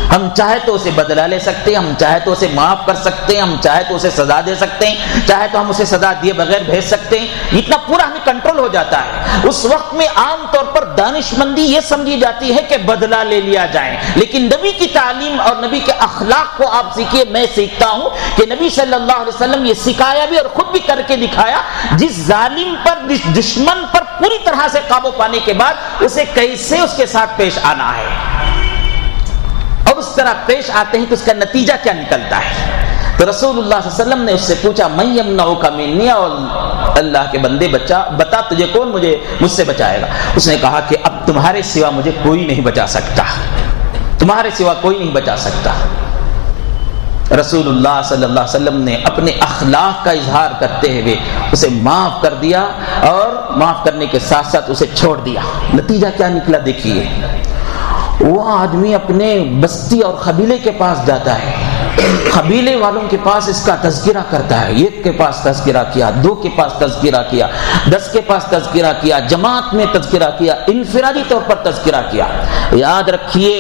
ہم چاہے تو اسے بدلہ لے سکتے ہیں، ہم چاہے تو اسے معاف کر سکتے ہیں، ہم چاہے تو اسے سزا دے سکتے ہیں، چاہے تو ہم اسے سزا دیے بغیر بھیج سکتے ہیں۔ اتنا پورا ہمیں کنٹرول ہو جاتا ہے۔ اس وقت میں عام طور پر دانش مندی یہ سمجھی جاتی ہے کہ بدلہ لے لیا جائے، لیکن نبی کی تعلیم اور نبی کے اخلاق کو آپ سیکھیے۔ میں سیکھتا ہوں کہ نبی صلی اللہ علیہ وسلم یہ سکھایا بھی اور خود بھی کر کے دکھایا، جس ظالم پر، جس دشمن پر پوری طرح سے قابو پانے کے بعد اسے کیسے اس کے ساتھ پیش آنا ہے، اور اس طرح پیش آتے ہیں تو اس کا نتیجہ کیا نکلتا ہے۔ تو رسول اللہ صلی اللہ علیہ وسلم نے اس سے پوچھا من یمنعک منی، اور اللہ کے بندے بتا تجھے کون مجھ سے بچائے گا؟ اس نے کہا کہ اب تمہارے سوا مجھے کوئی نہیں بچا سکتا، تمہارے سوا کوئی نہیں بچا سکتا۔ رسول اللہ صلی اللہ علیہ وسلم نے اپنے اخلاق کا اظہار کرتے ہوئے اسے معاف کر دیا، اور معاف کرنے کے ساتھ ساتھ اسے چھوڑ دیا۔ نتیجہ کیا نکلا دیکھیے۔ وہ آدمی اپنے بستی اور قبیلے کے پاس جاتا ہے، قبیلے والوں کے پاس اس کا تذکرہ کرتا ہے، ایک کے پاس تذکرہ کیا، دو کے پاس تذکرہ کیا، 10 کے پاس تذکرہ کیا، جماعت میں تذکرہ کیا، انفرادی طور پر تذکرہ کیا۔ یاد رکھیے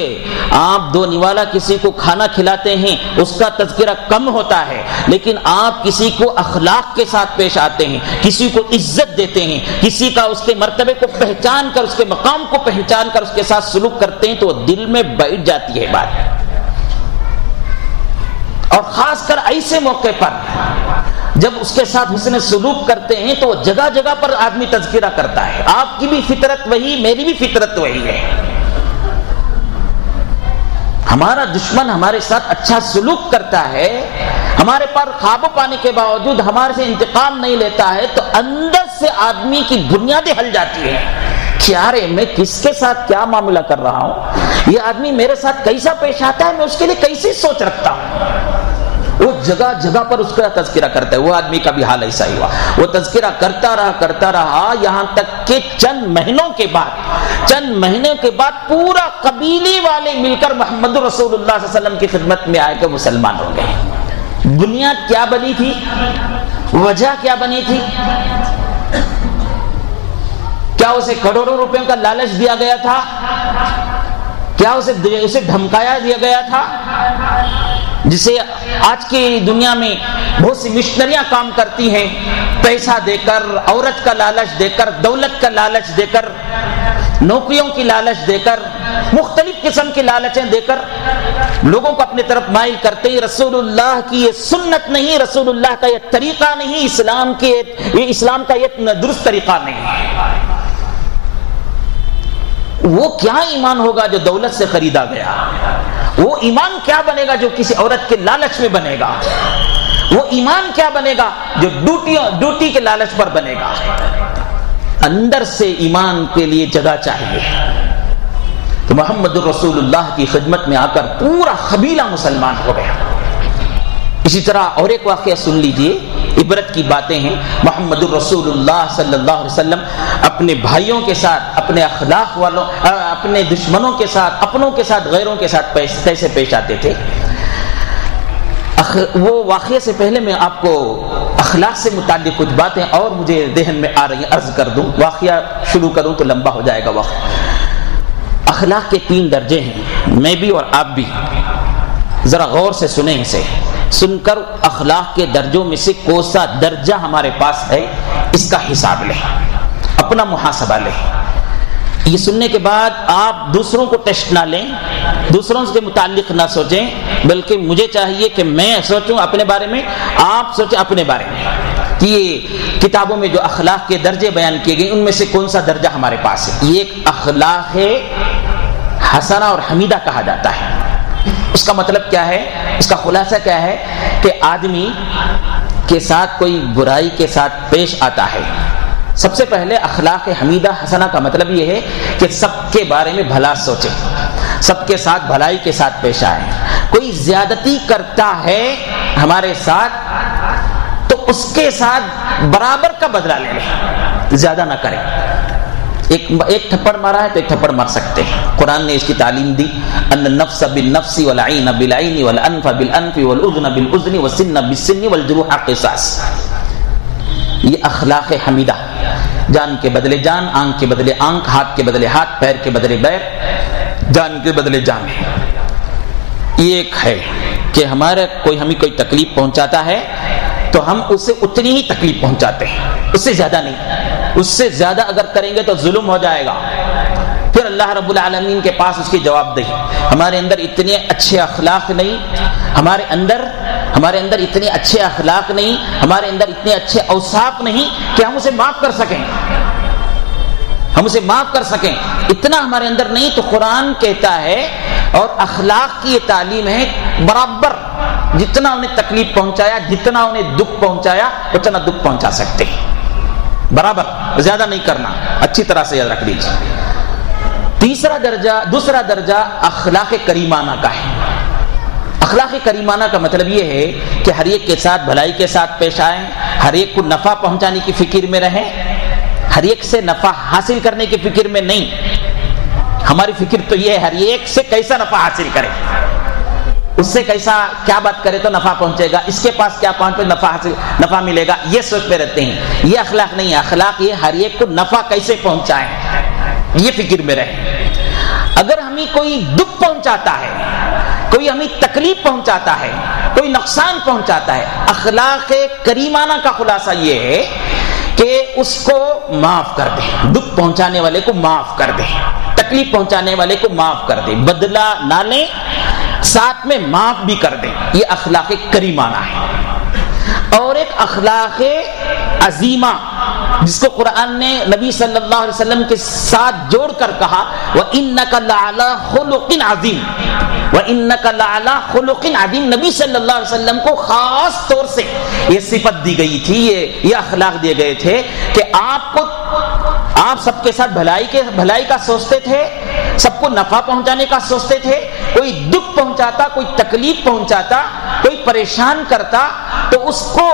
آپ دو نوالا کسی کو کھانا کھلاتے ہیں اس کا تذکرہ کم ہوتا ہے، لیکن آپ کسی کو اخلاق کے ساتھ پیش آتے ہیں، کسی کو عزت دیتے ہیں، کسی کا اس کے مرتبے کو پہچان کر، اس کے مقام کو پہچان کر اس کے ساتھ سلوک کرتے ہیں تو دل میں بیٹھ جاتی ہے بات۔ اور خاص کر ایسے موقع پر جب اس کے ساتھ حسن سلوک کرتے ہیں تو جگہ جگہ پر آدمی تذکرہ کرتا ہے۔ آپ کی بھی فطرت وہی، میری بھی فطرت وہی ہے۔ ہمارا دشمن ہمارے ساتھ اچھا سلوک کرتا ہے، ہمارے پر قابو پانے کے باوجود ہمارے سے انتقام نہیں لیتا ہے تو اندر سے آدمی کی بنیادیں ہل جاتی ہیں۔ کیا رے میں کس کے ساتھ کیا معاملہ کر رہا ہوں، یہ آدمی میرے ساتھ کیسا پیش آتا ہے، میں اس کے لیے کیسی سوچ رکھتا ہوں۔ وہ جگہ جگہ پر اس کا تذکرہ کرتا ہے۔ وہ آدمی کا بھی حال ایسا ہی ہوا، وہ تذکرہ کرتا رہا یہاں تک کہ چند مہینوں کے بعد پورا قبیلے والے مل کر محمد رسول اللہ صلی اللہ علیہ وسلم کی خدمت میں آئے کہ مسلمان ہو گئے۔ بنیاد کیا بنی تھی، وجہ کیا بنی تھی؟ کیا اسے کروڑوں روپے کا لالچ دیا گیا تھا؟ کیا اسے دھمکایا دیا گیا تھا؟ جسے آج کی دنیا میں بہت سی مشنریاں کام کرتی ہیں، پیسہ دے کر، عورت کا لالچ دے کر، دولت کا لالچ دے کر، نوکریوں کی لالچ دے کر، مختلف قسم کی لالچیں دے کر لوگوں کو اپنے طرف مائل کرتے ہیں۔ رسول اللہ کی یہ سنت نہیں، رسول اللہ کا یہ طریقہ نہیں، اسلام کا یہ درست طریقہ نہیں۔ وہ کیا ایمان ہوگا جو دولت سے خریدا گیا؟ وہ ایمان کیا بنے گا جو کسی عورت کے لالچ میں بنے گا؟ وہ ایمان کیا بنے گا جو ڈیوٹی کے لالچ پر بنے گا؟ اندر سے ایمان کے لیے جگہ چاہیے۔ تو محمد رسول اللہ کی خدمت میں آ کر پورا قبیلہ مسلمان ہو گیا۔ اسی طرح اور ایک واقعہ سن لیجئے، عبرت کی باتیں ہیں۔ محمد الرسول اللہ صلی اللہ علیہ وسلم اپنے بھائیوں کے ساتھ، اپنے اخلاق والوں، اپنے دشمنوں کے ساتھ، اپنوں کے ساتھ، غیروں کے ساتھ کیسے پیش آتے تھے۔ وہ واقعے سے پہلے میں آپ کو اخلاق سے متعلق کچھ باتیں اور مجھے ذہن میں آ رہی ہیں، عرض کر دوں۔ واقعہ شروع کروں تو لمبا ہو جائے گا وقت۔ اخلاق کے 3 درجے ہیں، میں بھی اور آپ بھی ذرا غور سے سنیں اسے، سن کر اخلاق کے درجوں میں سے کون سا درجہ ہمارے پاس ہے اس کا حساب لیں، اپنا محاسبہ لیں۔ یہ سننے کے بعد آپ دوسروں کو ٹیسٹ نہ لیں، دوسروں کے متعلق نہ سوچیں، بلکہ مجھے چاہیے کہ میں سوچوں اپنے بارے میں، آپ سوچیں اپنے بارے میں کہ یہ کتابوں میں جو اخلاق کے درجے بیان کیے گئے ان میں سے کون سا درجہ ہمارے پاس ہے۔ یہ ایک اخلاق حسنہ اور حمیدہ کہا جاتا ہے۔ اس کا مطلب کیا ہے، اس کا خلاصہ کیا ہے کہ آدمی کے ساتھ کوئی برائی کے ساتھ پیش آتا ہے، سب سے پہلے اخلاق حمیدہ حسنہ کا مطلب یہ ہے کہ سب کے بارے میں بھلا سوچیں، سب کے ساتھ بھلائی کے ساتھ پیش آئیں۔ کوئی زیادتی کرتا ہے ہمارے ساتھ تو اس کے ساتھ برابر کا بدلہ لے لیں، زیادہ نہ کریں۔ ایک تھپڑ مارا ہے تو ایک تھپڑ مار سکتے ہیں۔ قرآن نے اس کی تعلیم دی، ان النفس بالنفس والعین بالعین والانف بالانف والاذن بالاذن والسن بالسن والجروح قصاص۔ یہ اخلاق حمیدہ، جان کے بدلے جان، آنکھ کے بدلے آنکھ، ہاتھ کے بدلے ہاتھ، پیر کے بدلے پیر، جان کے بدلے جان ہے۔ یہ ایک ہے کہ ہمارا ہمیں کوئی تکلیف پہنچاتا ہے تو ہم اسے اتنی ہی تکلیف پہنچاتے ہیں، اس سے زیادہ نہیں۔ اس سے زیادہ اگر کریں گے تو ظلم ہو جائے گا، پھر اللہ رب العالمین کے پاس اس کی جواب دہی۔ ہمارے اندر اتنے اچھے اخلاق نہیں، ہمارے اندر اتنے اچھے اخلاق نہیں، ہمارے اندر اتنے اچھے اوصاف نہیں کہ ہم اسے معاف کر سکیں، اتنا ہمارے اندر نہیں۔ تو قرآن کہتا ہے اور اخلاق کی یہ تعلیم ہے، برابر جتنا انہیں تکلیف پہنچایا، جتنا انہیں دکھ پہنچایا اتنا دکھ پہنچا سکتے ہیں، برابر، زیادہ نہیں کرنا۔ اچھی طرح سے یاد رکھ لیجیے۔ دوسرا درجہ اخلاق کریمانہ کا ہے۔ اخلاق کریمانہ کا مطلب یہ ہے کہ ہر ایک کے ساتھ بھلائی کے ساتھ پیش آئیں، ہر ایک کو نفع پہنچانے کی فکر میں رہیں، ہر ایک سے نفع حاصل کرنے کی فکر میں نہیں۔ ہماری فکر تو یہ ہے ہر ایک سے کیسا نفع حاصل کرے، اس سے کیسا کیا بات کرے تو نفع پہنچے گا، اس کے پاس کیا پہنچے نفع ملے گا، یہ سوچتے رہتے ہیں. یہ اخلاق نہیں ہے. اخلاق یہ ہر ایک کو نفع کیسے پہنچائیں یہ فکر میں رہے. اگر ہمیں کوئی دکھ پہنچاتا ہے، کوئی ہمیں تکلیف پہنچاتا ہے، کوئی نقصان پہنچاتا ہے، اخلاق کریمانہ کا خلاصہ یہ ہے کہ اس کو معاف کر دیں. دکھ پہنچانے والے کو معاف کر دیں، تکلیف پہنچانے والے کو معاف کر دیں، بدلہ نہ لیں، ساتھ میں معاف بھی کر دیں. یہ اخلاق کریمانہ ہے. اور ایک اخلاق عظیمہ جس کو قرآن نے نبی صلی اللہ علیہ وسلم کے ساتھ جوڑ کر کہا وَإِنَّكَ لَعَلَىٰ خُلُقٍ عَظِيمٍ، وَإِنَّكَ لَعَلَىٰ خُلُقٍ عَظِيمٍ. نبی صلی اللہ علیہ وسلم کو خاص طور سے یہ صفت دی گئی تھی، یہ اخلاق دیے گئے تھے کہ آپ سب کے ساتھ بھلائی کا سوچتے تھے، سب کو نفع پہنچانے کا سوچتے تھے. کوئی دکھ پہنچاتا، کوئی تکلیف پہنچاتا، کوئی پریشان کرتا تو اس کو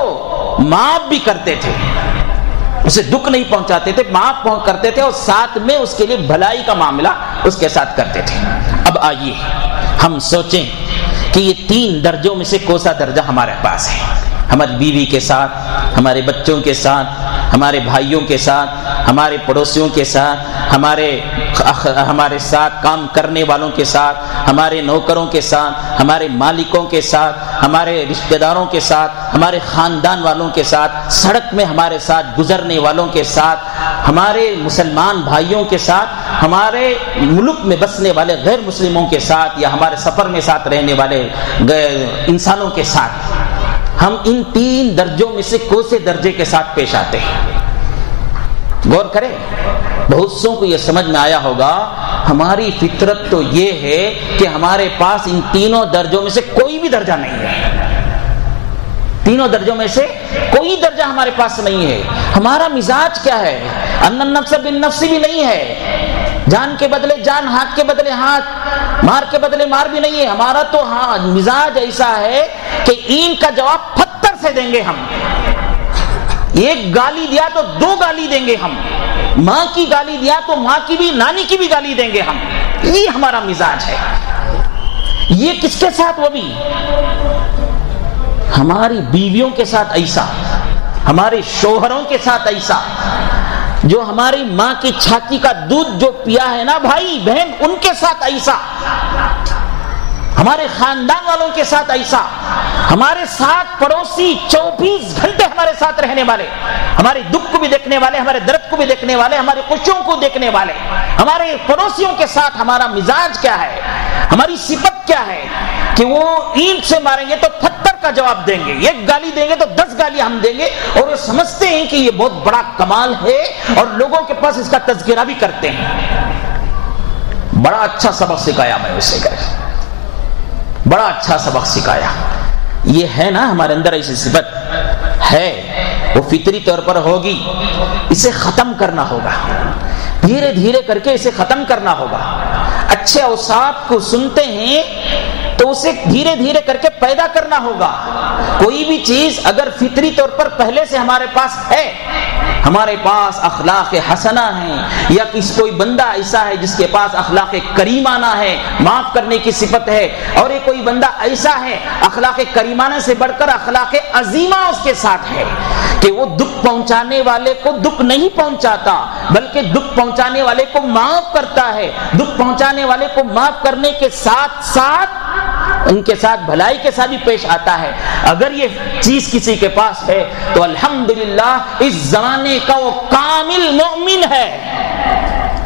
معاف بھی کرتے تھے. اسے دکھ نہیں پہنچاتے تھے، معاف کرتے تھے، اور ساتھ میں اس کے لیے بھلائی کا معاملہ اس کے ساتھ کرتے تھے. اب آئیے ہم سوچیں کہ یہ 3 درجوں میں سے کون سا درجہ ہمارے پاس ہے. ہماری بیوی کے ساتھ، ہمارے بچوں کے ساتھ، ہمارے بھائیوں کے ساتھ، ہمارے پڑوسیوں کے ساتھ، ہمارے ساتھ کام کرنے والوں کے ساتھ، ہمارے نوکروں کے ساتھ، ہمارے مالکوں کے ساتھ، ہمارے رشتہ داروں کے ساتھ، ہمارے خاندان والوں کے ساتھ، سڑک میں ہمارے ساتھ گزرنے والوں کے ساتھ، ہمارے مسلمان بھائیوں کے ساتھ، ہمارے ملک میں بسنے والے غیر مسلموں کے ساتھ، یا ہمارے سفر میں ساتھ رہنے والے انسانوں کے ساتھ. ہم ان 3 درجوں میں سے کون سے درجے کے ساتھ پیش آتے ہیں؟ غور کریں. بہت سو کو یہ سمجھ میں آیا ہوگا ہماری فطرت تو یہ ہے کہ ہمارے پاس ان 3 درجوں میں سے کوئی بھی درجہ نہیں ہے. 3 درجوں میں سے کوئی درجہ ہمارے پاس نہیں ہے. ہمارا مزاج کیا ہے؟ ان النفس بالنفس بھی نہیں ہے، جان کے بدلے جان، ہاتھ کے بدلے ہاتھ، مار کے بدلے مار بھی نہیں ہے. ہمارا تو مزاج ایسا ہے کہ اینٹ کا جواب پتھر سے دیں گے ہم. ایک گالی دیا تو 2 گالی دیں گے ہم. ماں کی گالی دیا تو ماں کی بھی، نانی کی بھی گالی دیں گے ہم. یہ ہمارا مزاج ہے. یہ کس کے ساتھ؟ وہ بھی ہماری بیویوں کے ساتھ ایسا، ہمارے شوہروں کے ساتھ ایسا، جو ہماری ماں کی چھاتی کا دودھ جو پیا ہے نا بھائی بہن، ان کے ساتھ ایسا، ہمارے خاندان والوں کے ساتھ ایسا، ہمارے ساتھ پڑوسی 24 گھنٹے ہمارے ساتھ رہنے والے، ہمارے دکھ کو بھی دیکھنے والے، ہمارے درد کو بھی دیکھنے والے، ہماری خوشیوں کو دیکھنے والے، ہمارے پڑوسیوں کے ساتھ ہمارا مزاج کیا ہے، ہماری صفت کیا ہے کہ وہ اینٹ سے ماریں گے تو پتھر کا جواب دیں گے، ایک گالی دیں گے تو 10 گالی ہم دیں گے. اور وہ سمجھتے ہیں کہ یہ بہت بڑا کمال ہے اور لوگوں کے پاس اس کا تذکرہ بھی کرتے ہیں. بڑا اچھا سبق سکھایا میں اسے، بڑا اچھا سبق سکھایا. یہ ہے نا ہمارے اندر ایسی صفت ہے، وہ فطری طور پر ہوگی. اسے ختم کرنا ہوگا، دھیرے دھیرے کر کے اسے ختم کرنا ہوگا. اچھے اوصاف کو سنتے ہیں تو اسے دھیرے دھیرے کر کے پیدا کرنا ہوگا. کوئی بھی چیز اگر فطری طور پر پہلے سے ہمارے پاس ہے، ہمارے پاس اخلاق حسنہ ہیں، یا کوئی بندہ ایسا ہے جس کے پاس اخلاق کریمانہ ہے، معاف کرنے کی صفت ہے، اور یہ کوئی بندہ ایسا ہے اخلاق کریمانہ سے بڑھ کر اخلاق عظیمہ اس کے ساتھ ہے کہ وہ دکھ پہنچانے والے کو دکھ نہیں پہنچاتا بلکہ دکھ پہنچانے والے کو معاف کرتا ہے. دکھ پہنچانے والے کو معاف کرنے کے ساتھ ساتھ ان کے ساتھ بھلائی کے ساتھ بھی پیش آتا ہے. اگر یہ چیز کسی کے پاس ہے تو الحمدللہ اس زمانے کا وہ کامل مومن ہے،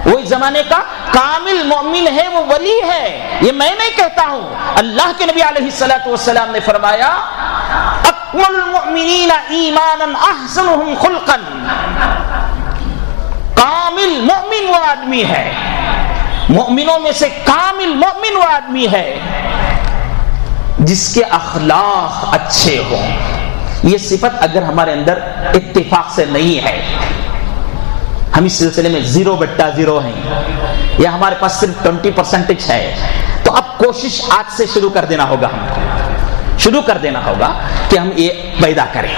وہ اس زمانے کا کامل مومن ہے، وہ ولی ہے. یہ میں نہیں کہتا ہوں، اللہ کے نبی علیہ الصلوۃ والسلام نے فرمایا اکمل المؤمنین ایمانا احسنهم خلقا. کامل مومن وہ آدمی ہے، مومنوں میں سے کامل مومن وہ آدمی ہے جس کے اخلاق اچھے ہوں. یہ صفت اگر ہمارے اندر اتفاق سے نہیں ہے، ہم اس سلسلے میں 0/0 ہیں، یا ہمارے پاس صرف 20% ہے، تو اب کوشش آج سے شروع کر دینا ہوگا. شروع کر دینا ہوگا کہ ہم یہ پیدا کریں.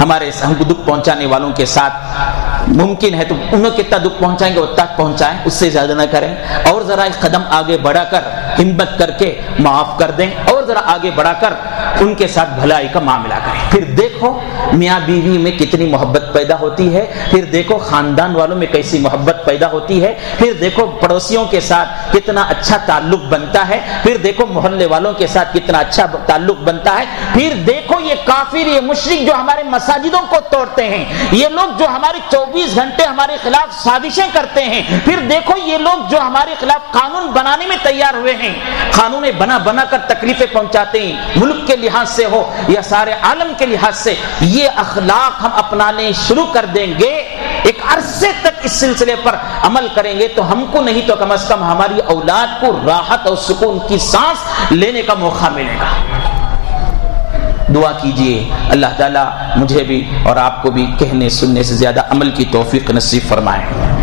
ہم کو دکھ پہنچانے والوں کے ساتھ ممکن ہے تو انہیں کتنا دکھ پہنچائیں گے اتنا پہنچائیں، اس سے زیادہ نہ کریں. اور ذرا ایک قدم آگے بڑھا کر ہمت کر کے معاف کر دیں اور ذرا آگے بڑھا کر ان کے ساتھ بھلائی کا معاملہ کریں. پھر دیکھو میاں بیوی میں کتنی محبت پیدا ہوتی ہے, پھر دیکھو خاندان والوں میں کیسی محبت پیدا ہوتی ہے, پھر دیکھو پڑوسیوں کے ساتھ کتنا اچھا تعلق بنتا ہے, پھر دیکھو محلے والوں کے ساتھ کتنا اچھا تعلق بنتا ہے, پھر دیکھو یہ کافر یہ مشرک جو ہمارے مساجدوں کو توڑتے ہیں, یہ لوگ جو ہمارے 24 گھنٹے ہمارے خلاف سازشیں کرتے ہیں, پھر دیکھو یہ لوگ جو ہمارے خلاف قانون بنانے میں تیار ہوئے ہیں, قانون بنا کر تکلیفیں پہنچاتے ہیں, ملک کے لحاظ سے ہو یا سارے عالم کے لحاظ سے. یہ اخلاق ہم اپنانے شروع کر دیں گے, ایک عرصے تک اس سلسلے پر عمل کریں گے تو ہم کو نہیں تو کم از کم ہماری اولاد کو راحت اور سکون کی سانس لینے کا موقع ملے گا. دعا کیجئے اللہ تعالیٰ مجھے بھی اور آپ کو بھی کہنے سننے سے زیادہ عمل کی توفیق نصیب فرمائے.